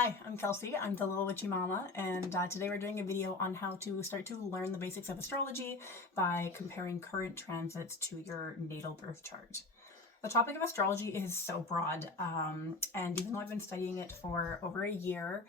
Hi, I'm Kelsey. I'm the Little Witchy Mama, and today we're doing a video on how to start to learn the basics of astrology by comparing current transits to your natal birth chart. The topic of astrology is so broad, and even though I've been studying it for over a year,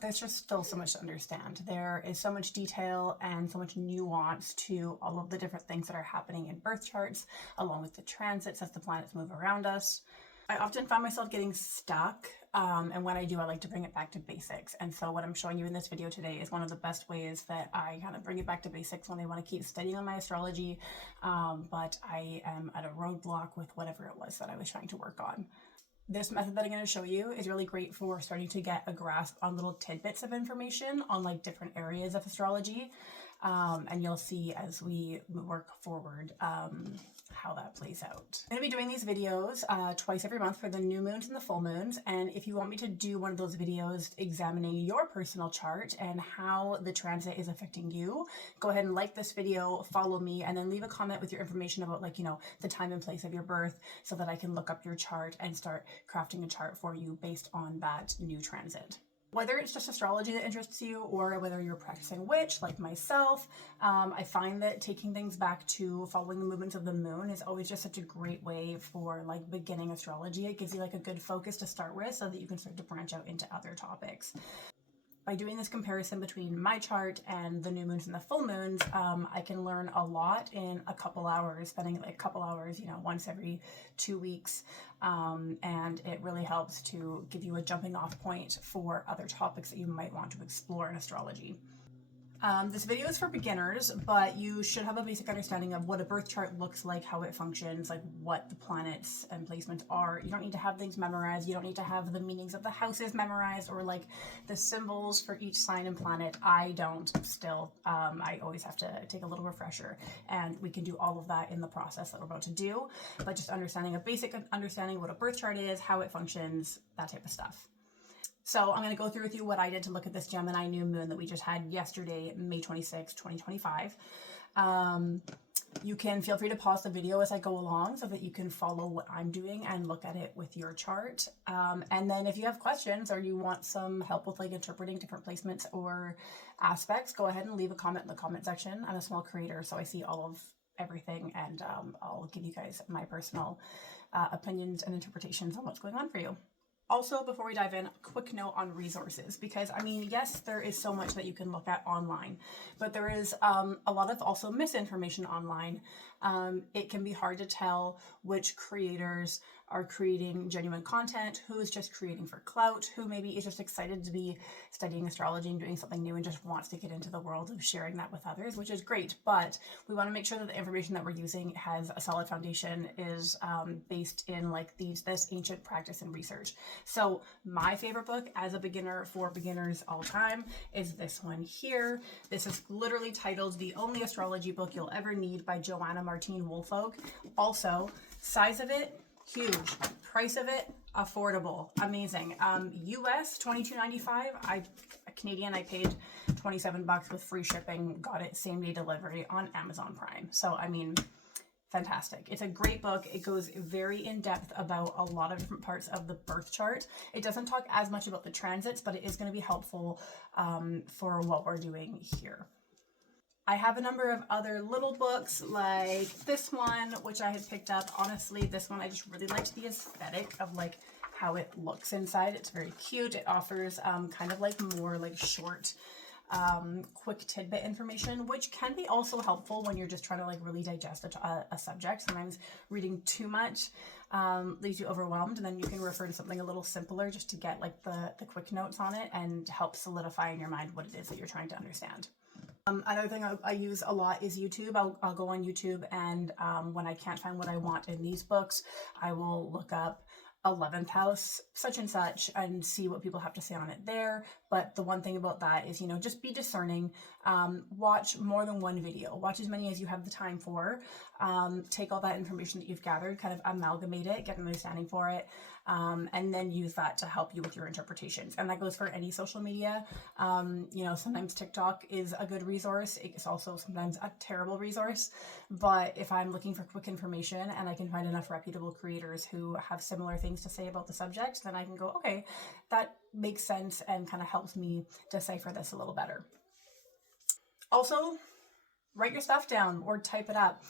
there's just still so much to understand. There is so much detail and so much nuance to all of the different things that are happening in birth charts, along with the transits as the planets move around us. I often find myself getting stuck, and when I do, I like to bring it back to basics. And so what I'm showing you in this video today is one of the best ways that I kind of bring it back to basics when I want to keep studying on my astrology, but I am at a roadblock with whatever it was that I was trying to work on. This method that I'm going to show you is really great for starting to get a grasp on little tidbits of information on like different areas of astrology. And you'll see as we work forward how that plays out. I'm going to be doing these videos twice every month for the new moons and the full moons. And if you want me to do one of those videos examining your personal chart and how the transit is affecting you, go ahead and like this video, follow me, and then leave a comment with your information about the time and place of your birth so that I can look up your chart and start crafting a chart for you based on that new transit. Whether it's just astrology that interests you or whether you're practicing witch like myself, I find that taking things back to following the movements of the moon is always just such a great way for beginning astrology. It gives you a good focus to start with so that you can start to branch out into other topics. By doing this comparison between my chart and the new moons and the full moons, I can learn a lot in a couple hours, spending a couple hours, once every 2 weeks. And it really helps to give you a jumping off point for other topics that you might want to explore in astrology. This video is for beginners, but you should have a basic understanding of what a birth chart looks like, how it functions, what the planets and placements are. You don't need to have things memorized. You don't need to have the meanings of the houses memorized or the symbols for each sign and planet. I don't still. I always have to take a little refresher, and we can do all of that in the process that we're about to do. But just understanding a basic understanding of what a birth chart is, how it functions, that type of stuff. So I'm going to go through with you what I did to look at this Gemini New Moon that we just had yesterday, May 26, 2025. You can feel free to pause the video as I go along so that you can follow what I'm doing and look at it with your chart. And then if you have questions or you want some help with interpreting different placements or aspects, go ahead and leave a comment in the comment section. I'm a small creator, so I see all of everything, and I'll give you guys my personal opinions and interpretations on what's going on for you. Also, before we dive in, a quick note on resources, because yes, there is so much that you can look at online, but there is a lot of also misinformation online. It can be hard to tell which creators are creating genuine content, who is just creating for clout, who maybe is just excited to be studying astrology and doing something new and just wants to get into the world of sharing that with others, which is great. But we want to make sure that the information that we're using has a solid foundation, is based in this ancient practice and research. So my favorite book as a beginner for beginners all time is this one here. This is literally titled The Only Astrology Book You'll Ever Need by Joanna Martine Woolfolk. Also, size of it, huge. Price of it, affordable. Amazing. US $22.95. Canadian, I paid $27 with free shipping. Got it same day delivery on Amazon Prime. So fantastic. It's a great book. It goes very in depth about a lot of different parts of the birth chart. It doesn't talk as much about the transits, but it is going to be helpful for what we're doing here. I have a number of other little books like this one, which I had picked up. Honestly, this one, I just really liked the aesthetic of how it looks inside. It's very cute. It offers more short, quick tidbit information, which can be also helpful when you're just trying to really digest a subject. Sometimes reading too much leaves you overwhelmed, and then you can refer to something a little simpler just to get the quick notes on it and help solidify in your mind what it is that you're trying to understand. Another thing I use a lot is YouTube. I'll go on YouTube, and when I can't find what I want in these books, I will look up 11th house such and such and see what people have to say on it there. But the one thing about that is, just be discerning. Watch more than one video. Watch as many as you have the time for. Take all that information that you've gathered, kind of amalgamate it, get an understanding for it, and then use that to help you with your interpretations. And that goes for any social media. Sometimes TikTok is a good resource. It's also sometimes a terrible resource. But if I'm looking for quick information and I can find enough reputable creators who have similar things to say about the subject, then I can go, okay, that makes sense and kind of helps me decipher this a little better. Also, write your stuff down or type it up.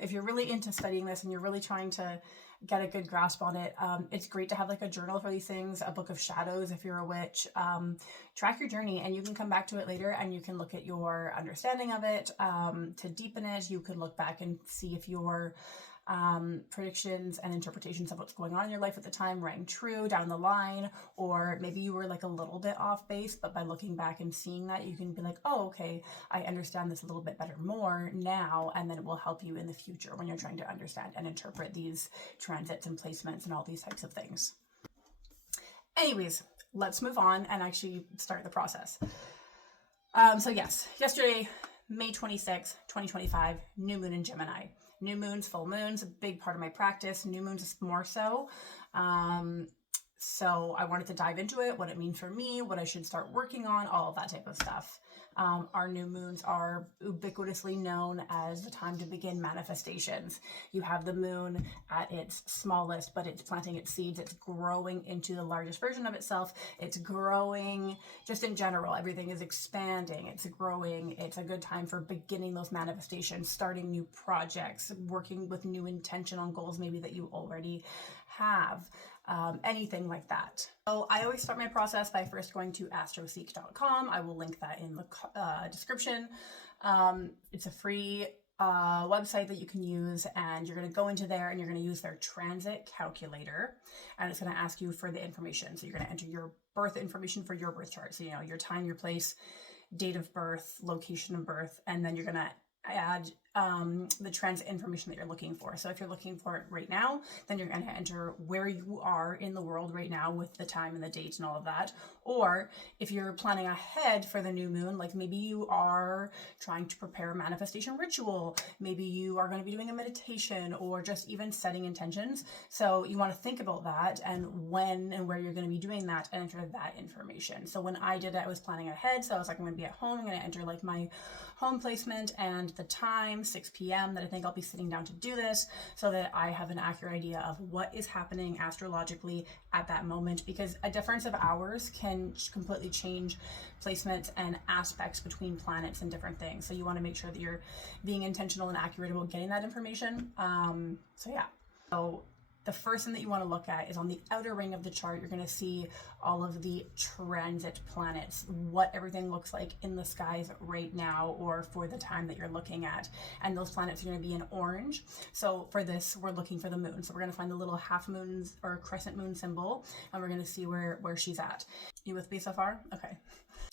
If you're really into studying this and you're really trying to get a good grasp on it, it's great to have like a journal for these things, a book of shadows if you're a witch. Track your journey, and you can come back to it later and you can look at your understanding of it to deepen it. You could look back and see if your predictions and interpretations of what's going on in your life at the time rang true down the line, or maybe you were like a little bit off base, but by looking back and seeing that, you can be like, oh, okay, I understand this a little bit better more now, and then it will help you in the future when you're trying to understand and interpret these transits and placements and all these types of things. Anyways, let's move on and actually start the process. So yes, yesterday, May 26, 2025, new moon in Gemini. New moons, full moons, a big part of my practice. New moons is more so. So I wanted to dive into it, what it means for me, what I should start working on, all of that type of stuff. Our new moons are ubiquitously known as the time to begin manifestations. You have the moon at its smallest, but it's planting its seeds. It's growing into the largest version of itself. It's growing just in general. Everything is expanding. It's growing. It's a good time for beginning those manifestations, starting new projects, working with new intention on goals maybe that you already have. Anything like that. So I always start my process by first going to astroseek.com. I will link that in the description. It's a free website that you can use, and you're going to go into there and you're going to use their transit calculator, and it's going to ask you for the information. So you're going to enter your birth information for your birth chart. So, your time, your place, date of birth, location of birth, and then you're going to add the transit information that you're looking for. So if you're looking for it right now, then you're going to enter where you are in the world right now with the time and the date and all of that. Or if you're planning ahead for the new moon, like maybe you are trying to prepare a manifestation ritual, maybe you are going to be doing a meditation or just even setting intentions. So you want to think about that and when and where you're going to be doing that and enter that information. So when I did it, I was planning ahead. So I was like, I'm going to be at home. I'm going to enter like my home placement and the time, 6 p.m. that I think I'll be sitting down to do this, so that I have an accurate idea of what is happening astrologically at that moment, because a difference of hours can completely change placements and aspects between planets and different things. So you want to make sure that you're being intentional and accurate about getting that information. So the first thing that you want to look at is on the outer ring of the chart. You're going to see all of the transit planets, what everything looks like in the skies right now or for the time that you're looking at. And those planets are going to be in orange. So for this, we're looking for the moon. So we're going to find the little half moons or crescent moon symbol, and we're going to see where she's at. You with me so far? Okay.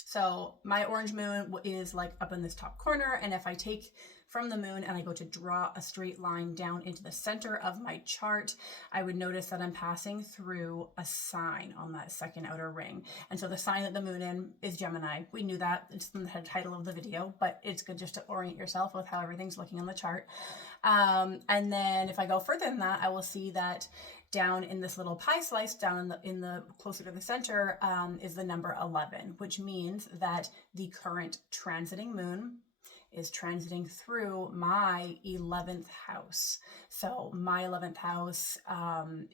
So my orange moon is like up in this top corner. And if I take from the moon and I go to draw a straight line down into the center of my chart, I would notice that I'm passing through a sign on that second outer ring. And so the sign that the moon in is Gemini. We knew that, it's in the title of the video, but it's good just to orient yourself with how everything's looking on the chart. And then if I go further than that, I will see that down in this little pie slice, down in the closer to the center, is the number 11, which means that the current transiting moon is transiting through my 11th house. So my 11th house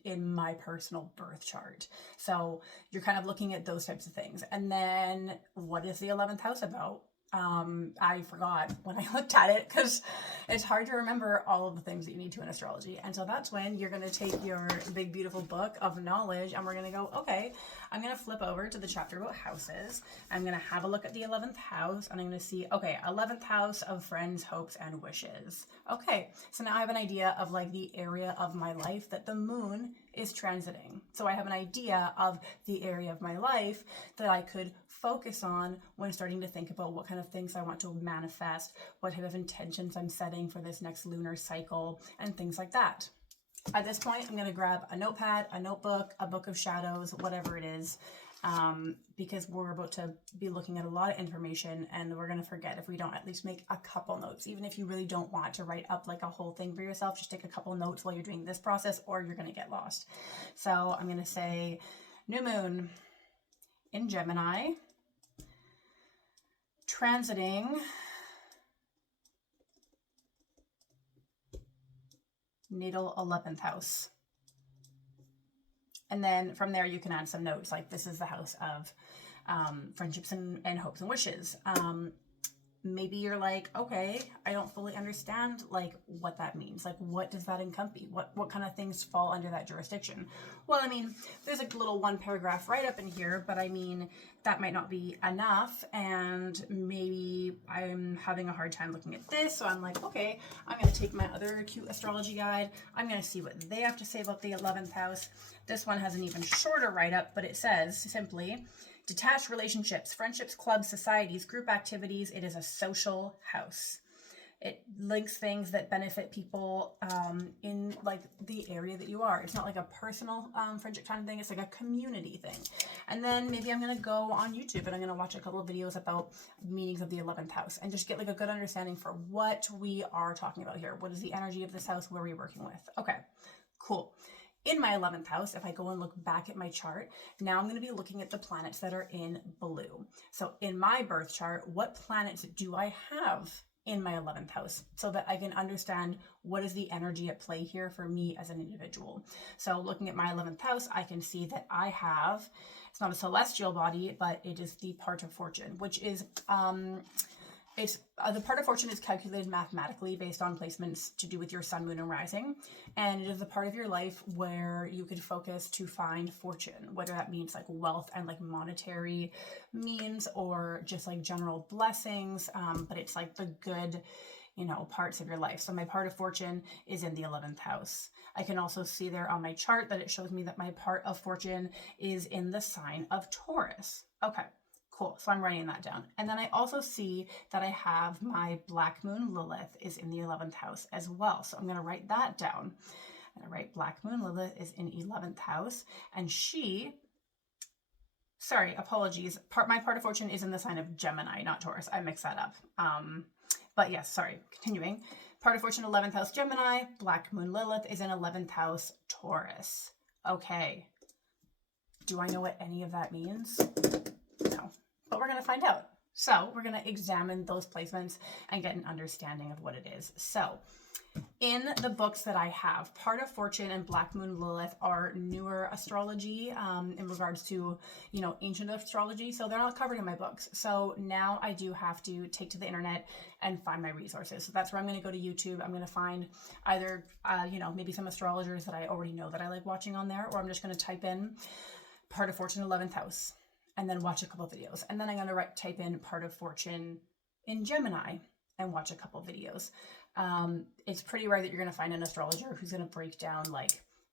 in my personal birth chart. So you're kind of looking at those types of things. And then what is the 11th house about? I forgot when I looked at it, because it's hard to remember all of the things that you need to in astrology. And so that's when you're going to take your big, beautiful book of knowledge and we're going to go, okay, I'm going to flip over to the chapter about houses. I'm going to have a look at the 11th house and I'm going to see, okay, 11th house of friends, hopes, and wishes. Okay, so now I have an idea of like the area of my life that the moon is transiting. So I have an idea of the area of my life that I could focus on when starting to think about what kind of things I want to manifest, what type of intentions I'm setting for this next lunar cycle, and things like that. At this point, I'm going to grab a notepad, a notebook, a book of shadows, whatever it is, because we're about to be looking at a lot of information and we're going to forget if we don't at least make a couple notes. Even if you really don't want to write up like a whole thing for yourself, just take a couple notes while you're doing this process or you're going to get lost. So I'm going to say new moon in Gemini, transiting natal 11th house. And then from there, you can add some notes, like this is the house of friendships and hopes and wishes. Maybe you're like, okay, I don't fully understand like what that means. Like, what does that encompass? What kind of things fall under that jurisdiction? Well, I mean, there's a little 1-paragraph write-up in here, but I mean, that might not be enough. And maybe I'm having a hard time looking at this. So I'm like, okay, I'm going to take my other cute astrology guide. I'm going to see what they have to say about the 11th house. This one has an even shorter write-up, but it says simply, detached relationships, friendships, clubs, societies, group activities. It is a social house. It links things that benefit people in like the area that you are. It's not like a personal friendship kind of thing. It's like a community thing. And then maybe I'm going to go on YouTube and I'm going to watch a couple of videos about meanings of the 11th house and just get like a good understanding for what we are talking about here. What is the energy of this house? What are we working with? Okay, cool. In my 11th house, if I go and look back at my chart, now I'm going to be looking at the planets that are in blue. So in my birth chart, what planets do I have in my 11th house so that I can understand what is the energy at play here for me as an individual. So looking at my 11th house, I can see that I have, it's not a celestial body, but it is the part of fortune, which is, the part of fortune is calculated mathematically based on placements to do with your sun, moon, and rising. And it is a part of your life where you could focus to find fortune, whether that means like wealth and like monetary means or just like general blessings. But it's like the good, parts of your life. So my part of fortune is in the 11th house. I can also see there on my chart that it shows me that my part of fortune is in the sign of Taurus. Okay. Cool. So I'm writing that down. And then I also see that I have my Black Moon Lilith is in the 11th house as well. So I'm going to write that down. I'm going to write Black Moon Lilith is in 11th house. And apologies. My part of fortune is in the sign of Gemini, not Taurus. I mixed that up. But yes, sorry. Continuing. Part of fortune, 11th house Gemini. Black Moon Lilith is in 11th house Taurus. Okay. Do I know what any of that means? No. But we're going to find out. So we're going to examine those placements and get an understanding of what it is. So in the books that I have, Part of Fortune and Black Moon Lilith are newer astrology in regards to, ancient astrology. So they're not covered in my books. So now I do have to take to the internet and find my resources. So that's where I'm going to go to YouTube. I'm going to find either, maybe some astrologers that I already know that I like watching on there, or I'm just going to type in Part of Fortune 11th house and then watch a couple videos. And then I'm going to type in Part of Fortune in Gemini and watch a couple videos. It's pretty rare that you're going to find an astrologer who's going to break down like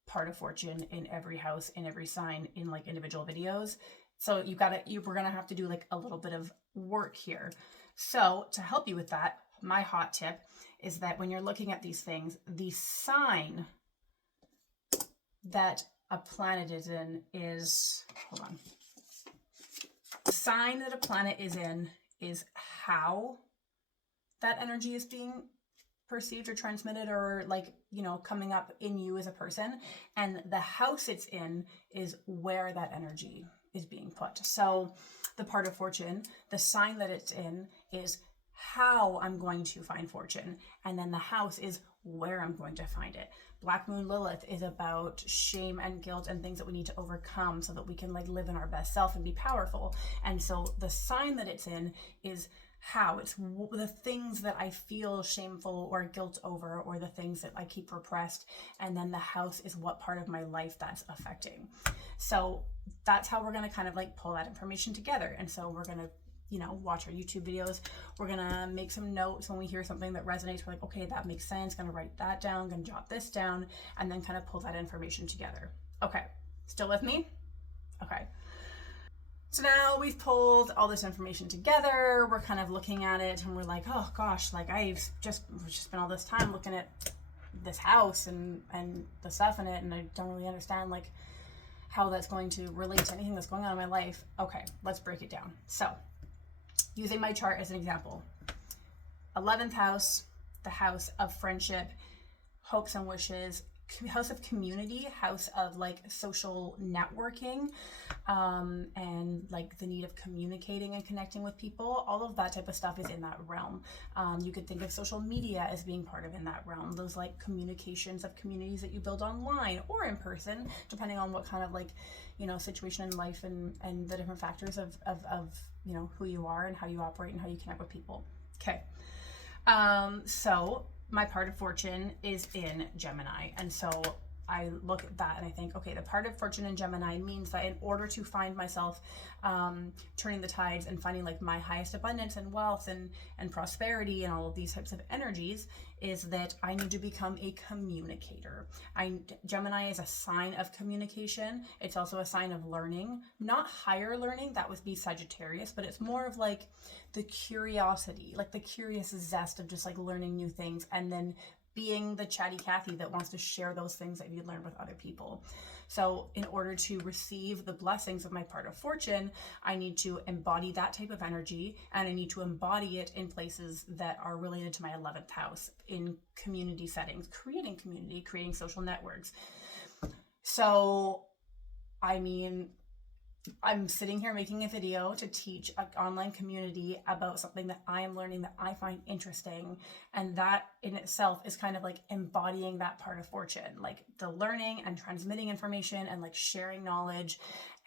Part of Fortune in every house, in every sign, in like individual videos. So we're going to have to do like a little bit of work here. So to help you with that, my hot tip is that when you're looking at these things, the sign that a planet is in is, hold on. The sign that a planet is in is how that energy is being perceived or transmitted or like, coming up in you as a person. And the house it's in is where that energy is being put. So the part of fortune, the sign that it's in is how I'm going to find fortune. And then the house is where I'm going to find it. Black Moon Lilith is about shame and guilt and things that we need to overcome so that we can like live in our best self and be powerful. And so the sign that it's in is how it's the things that I feel shameful or guilt over, or the things that I keep repressed. And then the house is what part of my life that's affecting. So that's how we're going to kind of like pull that information together. And so we're going to watch our YouTube videos. We're going to make some notes when we hear something that resonates. We're like, okay, that makes sense. Going to write that down, going to jot this down, and then kind of pull that information together. Okay. Still with me? Okay. So now we've pulled all this information together. We're kind of looking at it and we're like, oh gosh, like I've just spent all this time looking at this house and the stuff in it. And I don't really understand like how that's going to relate to anything that's going on in my life. Okay, let's break it down. So using my chart as an example, 11th house, the house of friendship, hopes and wishes, house of community, house of like social networking, and like the need of communicating and connecting with people. All of that type of stuff is in that realm. You could think of social media as being part of in that realm. Those like communications of communities that you build online or in person, depending on what kind of like, you know, situation in life and the different factors of you know, who you are and how you operate and how you connect with people. Okay. So my part of fortune is in Gemini. And so I look at that and I think, okay, the part of fortune in Gemini means that in order to find myself turning the tides and finding like my highest abundance and wealth and prosperity and all of these types of energies, is that I need to become a communicator. Gemini is a sign of communication. It's also a sign of learning, not higher learning. That would be Sagittarius, but it's more of like the curiosity, like the curious zest of just like learning new things, and then being the chatty Cathy that wants to share those things that you learned with other people. So in order to receive the blessings of my part of fortune, I need to embody that type of energy, and I need to embody it in places that are related to my 11th house, in community settings, creating community, creating social networks. So, I mean, I'm sitting here making a video to teach an online community about something that I am learning that I find interesting. And that in itself is kind of like embodying that part of fortune, like the learning and transmitting information and like sharing knowledge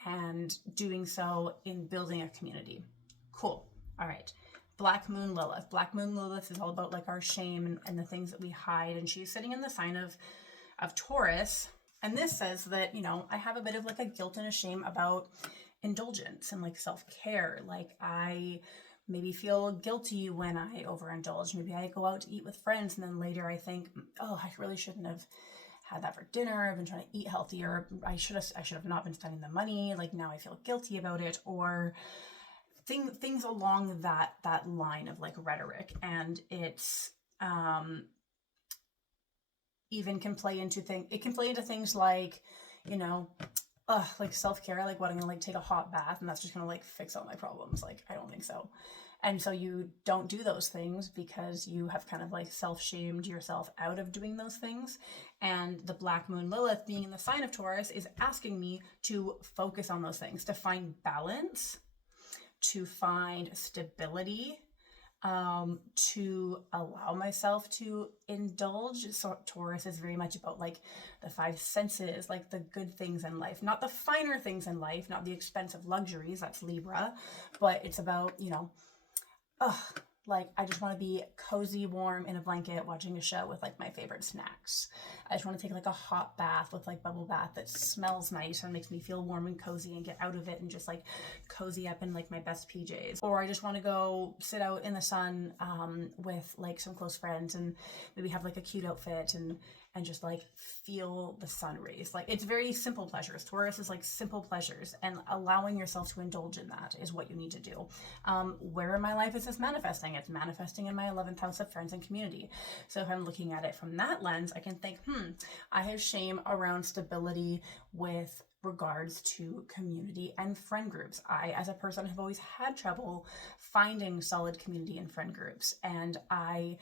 and doing so in building a community. Cool. All right. Black Moon Lilith. Black Moon Lilith is all about like our shame and the things that we hide. And she's sitting in the sign of Taurus. And this says that, you know, I have a bit of like a guilt and a shame about indulgence and like self-care. Like I maybe feel guilty when I overindulge. Maybe I go out to eat with friends and then later I think, oh, I really shouldn't have had that for dinner. I've been trying to eat healthier. I should have not been spending the money. Like now I feel guilty about it, or things along that line of like rhetoric. And it's even can play into things like, you know, like self-care, like what, I'm gonna like take a hot bath and that's just gonna like fix all my problems. Like I don't think so. And so you don't do those things because you have kind of like self-shamed yourself out of doing those things. And the Black Moon Lilith being in the sign of Taurus is asking me to focus on those things, to find balance, to find stability, to allow myself to indulge. So Taurus is very much about like the five senses, like the good things in life, not the finer things in life, not the expensive luxuries, that's Libra, but it's about, you know, like I just want to be cozy, warm in a blanket, watching a show with like my favorite snacks. I just want to take like a hot bath with like bubble bath that smells nice and makes me feel warm and cozy and get out of it and just like cozy up in like my best PJs. Or I just want to go sit out in the sun with like some close friends and maybe have like a cute outfit and just like feel the sun rays. Like it's very simple pleasures. Taurus is like simple pleasures, and allowing yourself to indulge in that is what you need to do. Where in my life is this manifesting? It's manifesting in my 11th house of friends and community. So if I'm looking at it from that lens, I can think, I have shame around stability with regards to community and friend groups. I, as a person, have always had trouble finding solid community and friend groups, and I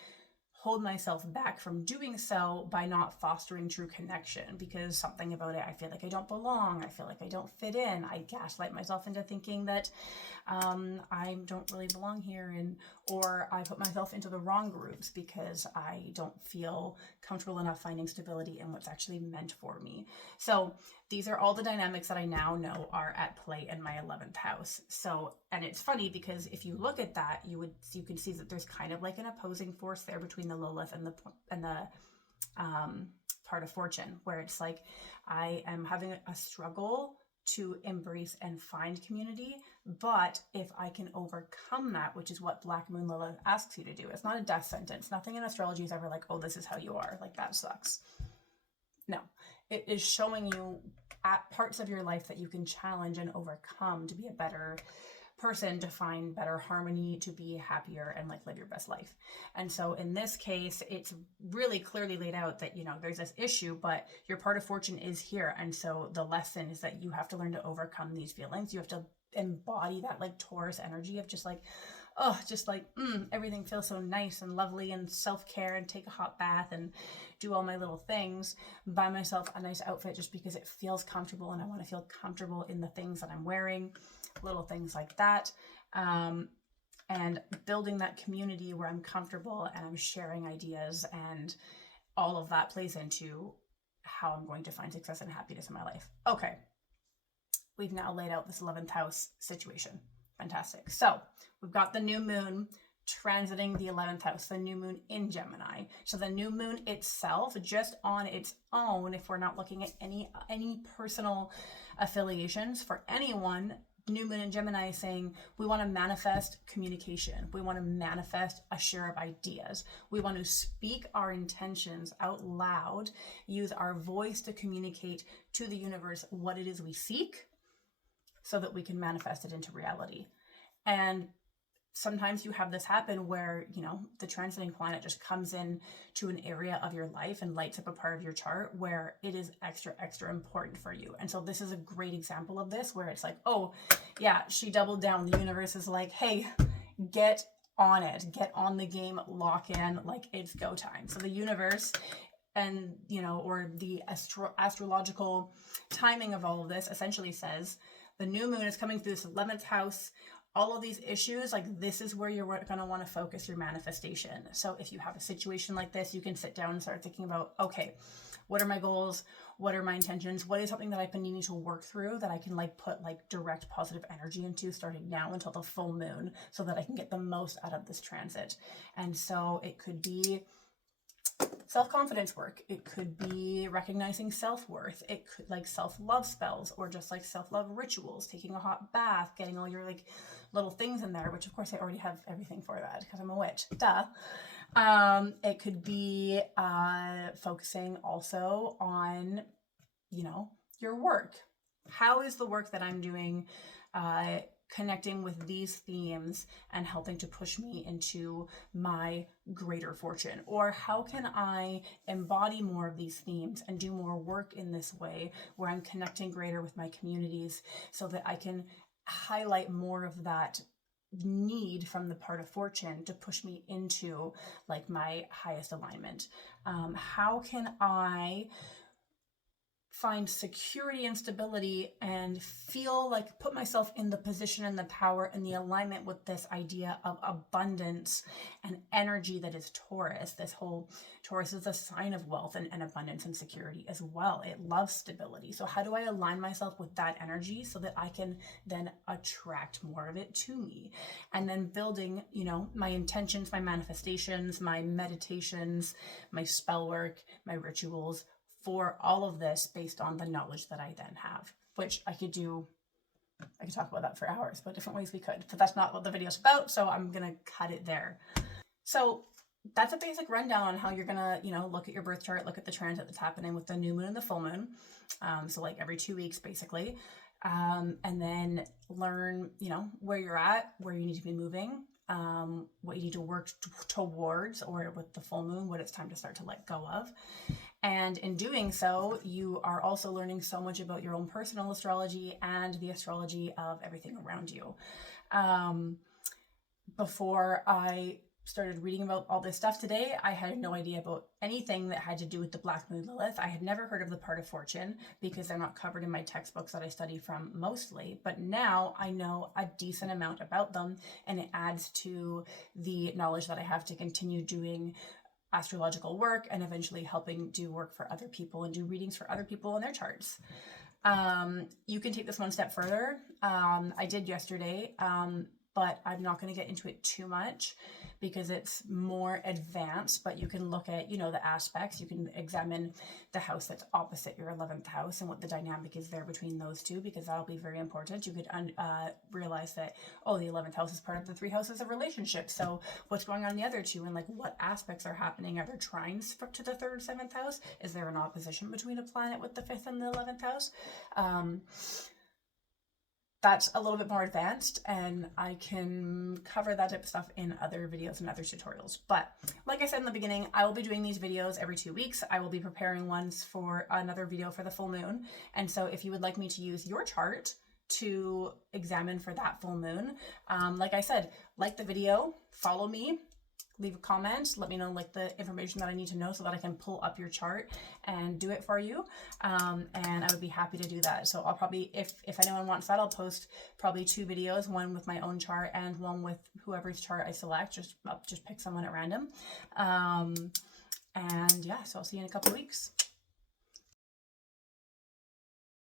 hold myself back from doing so by not fostering true connection, because something about it, I feel like I don't belong, I feel like I don't fit in, I gaslight myself into thinking that I don't really belong here, or I put myself into the wrong groups because I don't feel comfortable enough finding stability in what's actually meant for me. So these are all the dynamics that I now know are at play in my 11th house. So, and it's funny because if you look at that, you can see that there's kind of like an opposing force there between the Lilith and the part of fortune, where it's like I am having a struggle to embrace and find community, but if I can overcome that, which is what Black Moon Lilith asks you to do. It's not a death sentence. Nothing in astrology is ever like, oh, this is how you are. Like that sucks. No, it is showing you at parts of your life that you can challenge and overcome to be a better person, to find better harmony, to be happier and like live your best life. And so in this case, it's really clearly laid out that, you know, there's this issue, but your part of fortune is here. And so the lesson is that you have to learn to overcome these feelings. You have to embody that like Taurus energy of just like, oh, just like, everything feels so nice and lovely, and self-care, and take a hot bath and do all my little things, buy myself a nice outfit just because it feels comfortable and I want to feel comfortable in the things that I'm wearing, little things like that. And building that community where I'm comfortable and I'm sharing ideas, and all of that plays into how I'm going to find success and happiness in my life. Okay, we've now laid out this 11th house situation. Fantastic. So we've got the new moon transiting the 11th house, the new moon in Gemini. So the new moon itself, just on its own, if we're not looking at any personal affiliations for anyone, new moon in Gemini is saying we want to manifest communication. We want to manifest a share of ideas. We want to speak our intentions out loud, use our voice to communicate to the universe what it is we seek so that we can manifest it into reality. And sometimes you have this happen where, the transiting planet just comes in to an area of your life and lights up a part of your chart where it is extra, extra important for you. And so this is a great example of this, where it's like, oh yeah, she doubled down. The universe is like, hey, get on it, get on the game, lock in, like it's go time. So the universe and, or the astrological timing of all of this essentially says the new moon is coming through this 11th house. All of these issues, like this is where you're going to want to focus your manifestation. So if you have a situation like this, you can sit down and start thinking about, okay, what are my goals? What are my intentions? What is something that I've been needing to work through that I can put direct positive energy into starting now until the full moon, so that I can get the most out of this transit. And so it could be self-confidence work. It could be recognizing self-worth. It could self-love spells, or just self-love rituals, taking a hot bath, getting all your little things in there, which of course I already have everything for that because I'm a witch. Duh. It could be focusing also on, your work. How is the work that I'm doing connecting with these themes and helping to push me into my greater fortune? Or how can I embody more of these themes and do more work in this way where I'm connecting greater with my communities, so that I can highlight more of that need from the part of fortune to push me into my highest alignment? How can I find security and stability and feel put myself in the position and the power and the alignment with this idea of abundance and energy that is Taurus? This whole Taurus is a sign of wealth and abundance and security as well. It loves stability. So how do I align myself with that energy so that I can then attract more of it to me? And then building, my intentions, my manifestations, my meditations, my spell work, my rituals, for all of this based on the knowledge that I then have, which I could talk about that for hours, but different ways we could, but that's not what the video's about, so I'm gonna cut it there. So that's a basic rundown on how you're gonna, look at your birth chart, look at the transit that's happening with the new moon and the full moon. So every 2 weeks, basically. And then learn, where you're at, where you need to be moving, what you need to work towards, or with the full moon, what it's time to start to let go of. And in doing so, you are also learning so much about your own personal astrology and the astrology of everything around you. Before I started reading about all this stuff today, I had no idea about anything that had to do with the Black Moon Lilith. I had never heard of the part of fortune because they're not covered in my textbooks that I study from mostly, but now I know a decent amount about them, and it adds to the knowledge that I have to continue doing astrological work and eventually helping do work for other people and do readings for other people in their charts. You can take this one step further. I did yesterday, but I'm not going to get into it too much because it's more advanced, but you can look at, the aspects. You can examine the house that's opposite your 11th house and what the dynamic is there between those two, because that'll be very important. You could realize that, the 11th house is part of the 3 houses of relationships. So what's going on in the other 2, and what aspects are happening? Are there trines to the 3rd, 7th house? Is there an opposition between a planet with the 5th and the 11th house? That's a little bit more advanced, and I can cover that type of stuff in other videos and other tutorials. But like I said in the beginning, I will be doing these videos every 2 weeks. I will be preparing ones for another video for the full moon. And so if you would like me to use your chart to examine for that full moon. Like I said, like the video, follow me, leave a comment, let me know like the information that I need to know so that I can pull up your chart and do it for you. And I would be happy to do that. So I'll probably, if anyone wants that, I'll post probably 2 videos, one with my own chart and one with whoever's chart I select. Just pick someone at random. And yeah, so I'll see you in a couple of weeks.